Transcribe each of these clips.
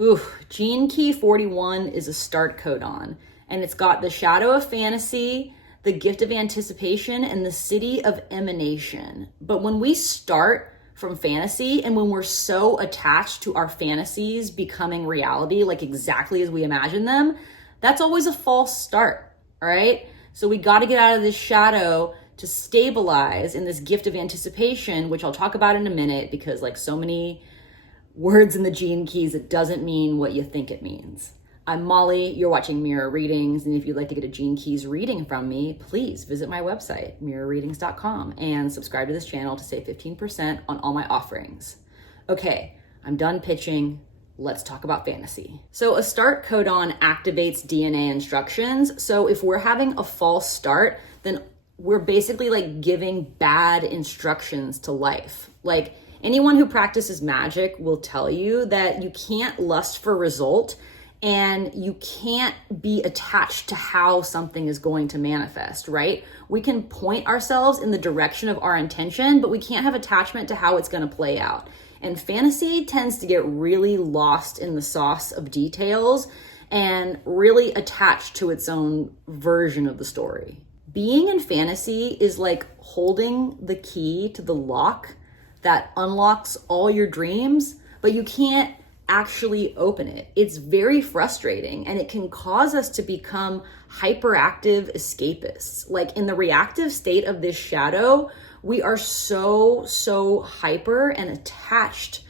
Ooh, Gene Key 41 is a start codon, and it's got the shadow of fantasy, the gift of anticipation, and the city of emanation. But when we start from fantasy and when we're so attached to our fantasies becoming reality, like exactly as we imagine them, that's always a false start, all right? So we got to get out of this shadow to stabilize in this gift of anticipation, which I'll talk about in a minute, because like so many words in the gene keys, it doesn't mean what you think it means. I'm Molly, you're watching Mirror Readings, and if you'd like to get a Gene Keys reading from me, please visit my website, mirrorreadings.com, and subscribe to this channel to save 15% on all my offerings. Okay, I'm done pitching. Let's talk about fantasy. So a start codon activates DNA instructions. So if we're having a false start, then we're basically like giving bad instructions to life. Like, anyone who practices magic will tell you that you can't lust for result and you can't be attached to how something is going to manifest, right? We can point ourselves in the direction of our intention, but we can't have attachment to how it's going to play out. And fantasy tends to get really lost in the sauce of details and really attached to its own version of the story. Being in fantasy is like holding the key to the lock that unlocks all your dreams, but you can't actually open it. It's very frustrating, and it can cause us to become hyperactive escapists. Like in the reactive state of this shadow, we are so hyper attached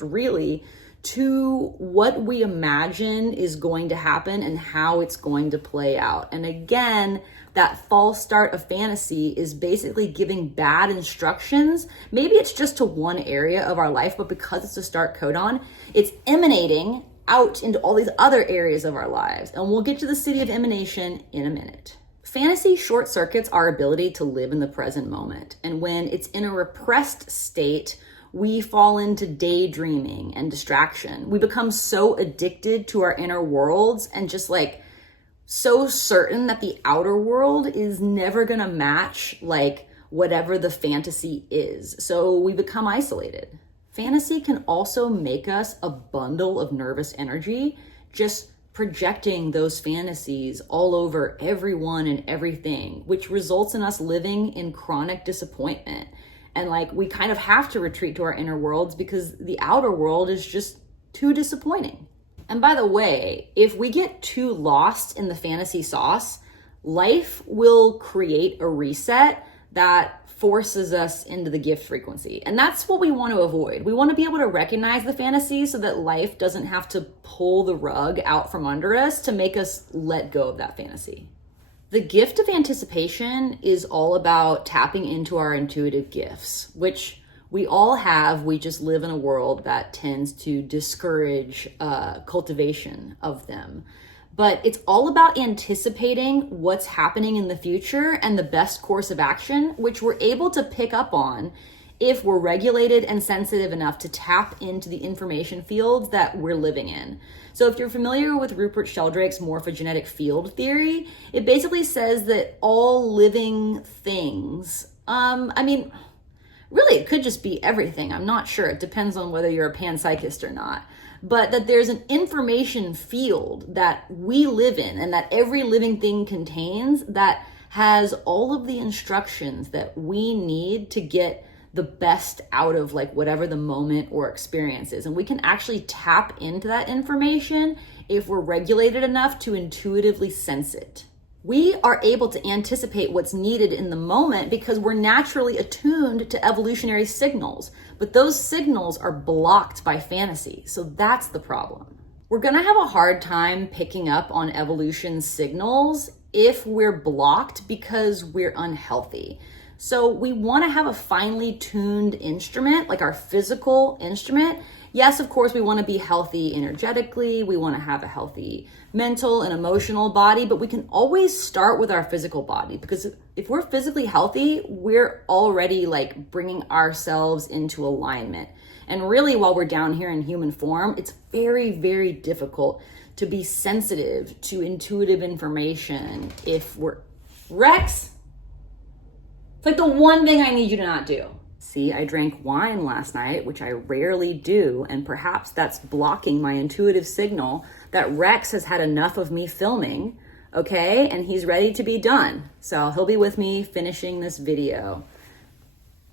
really to what we imagine is going to happen and how it's going to play out. And again, that false start of fantasy is basically giving bad instructions. Maybe it's just to one area of our life, but because it's a start codon, it's emanating out into all these other areas of our lives. And we'll get to the city of emanation in a minute. Fantasy short circuits our ability to live in the present moment. And when it's in a repressed state, we fall into daydreaming and distraction. We become so addicted to our inner worlds and just like so certain that the outer world is never gonna match like whatever the fantasy is. So we become isolated. Fantasy can also make us a bundle of nervous energy, just projecting those fantasies all over everyone and everything, which results in us living in chronic disappointment. And like we kind of have to retreat to our inner worlds because the outer world is just too disappointing. And by the way, if we get too lost in the fantasy sauce, life will create a reset that forces us into the gift frequency. And that's what we want to avoid. We want to be able to recognize the fantasy so that life doesn't have to pull the rug out from under us to make us let go of that fantasy. The gift of anticipation is all about tapping into our intuitive gifts, which we all have. We just live in a world that tends to discourage cultivation of them. But it's all about anticipating what's happening in the future and the best course of action, which we're able to pick up on if we're regulated and sensitive enough to tap into the information fields that we're living in. So if you're familiar with Rupert Sheldrake's morphogenetic field theory, it basically says that all living things, really, it could just be everything. I'm not sure. It depends on whether you're a panpsychist or not. But that there's an information field that we live in and that every living thing contains that has all of the instructions that we need to get the best out of like whatever the moment or experience is. And we can actually tap into that information if we're regulated enough to intuitively sense it. We are able to anticipate what's needed in the moment because we're naturally attuned to evolutionary signals, but those signals are blocked by fantasy. So that's the problem. We're gonna have a hard time picking up on evolution signals if we're blocked because we're unhealthy. So we wanna have a finely tuned instrument, like our physical instrument. Yes, of course, we wanna be healthy energetically. We wanna have a healthy mental and emotional body, but we can always start with our physical body because if we're physically healthy, we're already like bringing ourselves into alignment. And really, while we're down here in human form, it's very difficult to be sensitive to intuitive information if we're... Rex, it's like the one thing I need you to not do. See, I drank wine last night, which I rarely do, and perhaps that's blocking my intuitive signal that Rex has had enough of me filming, okay? And he's ready to be done. So he'll be with me finishing this video.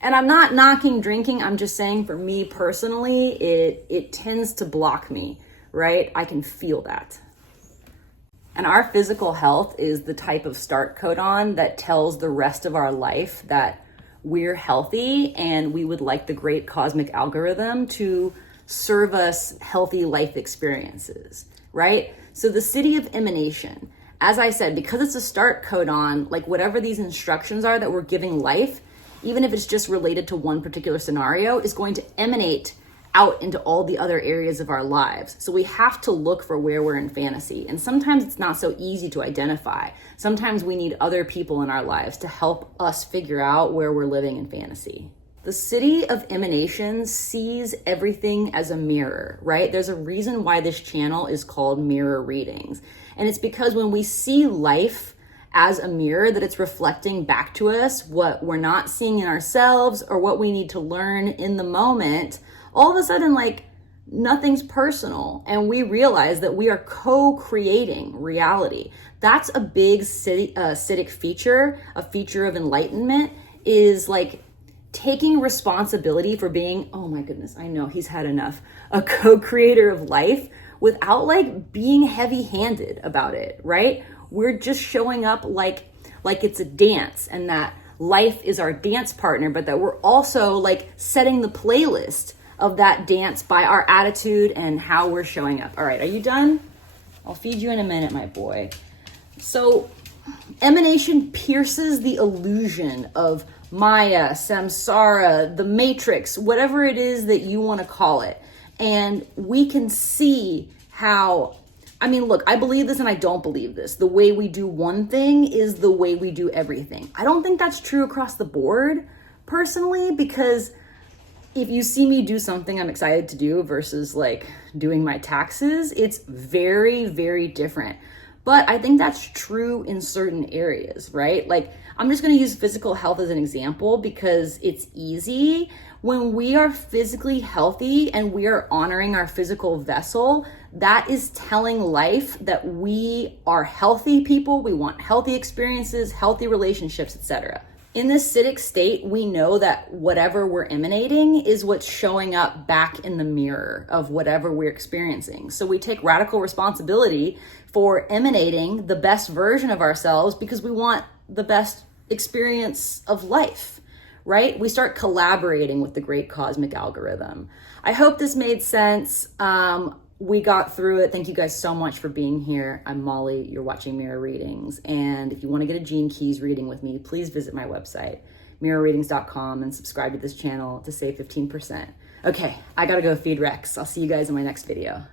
And I'm not knocking drinking, I'm just saying for me personally, it tends to block me, right? I can feel that. And our physical health is the type of start codon that tells the rest of our life that we're healthy and we would like the great cosmic algorithm to serve us healthy life experiences, right? So the city of emanation, as I said, because it's a start codon, like whatever these instructions are that we're giving life, even if it's just related to one particular scenario, is going to emanate out into all the other areas of our lives. So we have to look for where we're in fantasy. And sometimes it's not so easy to identify. Sometimes we need other people in our lives to help us figure out where we're living in fantasy. The city of emanation sees everything as a mirror, right? There's a reason why this channel is called Mirror Readings. And it's because when we see life as a mirror, that it's reflecting back to us what we're not seeing in ourselves or what we need to learn in the moment, all of a sudden, like, nothing's personal. And we realize that we are co-creating reality. That's a big Siddhic feature, a feature of enlightenment, is like taking responsibility for being, oh my goodness, I know he's had enough, a co-creator of life without like being heavy-handed about it, right? We're just showing up like it's a dance and that life is our dance partner, but that we're also like setting the playlist of that dance by our attitude and how we're showing up. All right, are you done? I'll feed you in a minute, my boy. So emanation pierces the illusion of Maya, samsara, the matrix, whatever it is that you want to call it. And we can see how, I mean, look, I believe this and I don't believe this. The way we do one thing is the way we do everything. I don't think that's true across the board, personally, because if you see me do something I'm excited to do versus like doing my taxes, it's very, very different. But I think that's true in certain areas, right? Like, I'm just going to use physical health as an example because it's easy. When we are physically healthy and we are honoring our physical vessel, that is telling life that we are healthy people. We want healthy experiences, healthy relationships, etc. In this Siddhic state, we know that whatever we're emanating is what's showing up back in the mirror of whatever we're experiencing. So we take radical responsibility for emanating the best version of ourselves because we want the best experience of life, right? We start collaborating with the great cosmic algorithm. I hope this made sense. We got through it. Thank you guys so much for being here. I'm Molly. You're watching Mirror Readings. And if you want to get a Gene Keys reading with me, please visit my website, mirrorreadings.com, and subscribe to this channel to save 15%. Okay, I gotta go feed Rex. I'll see you guys in my next video.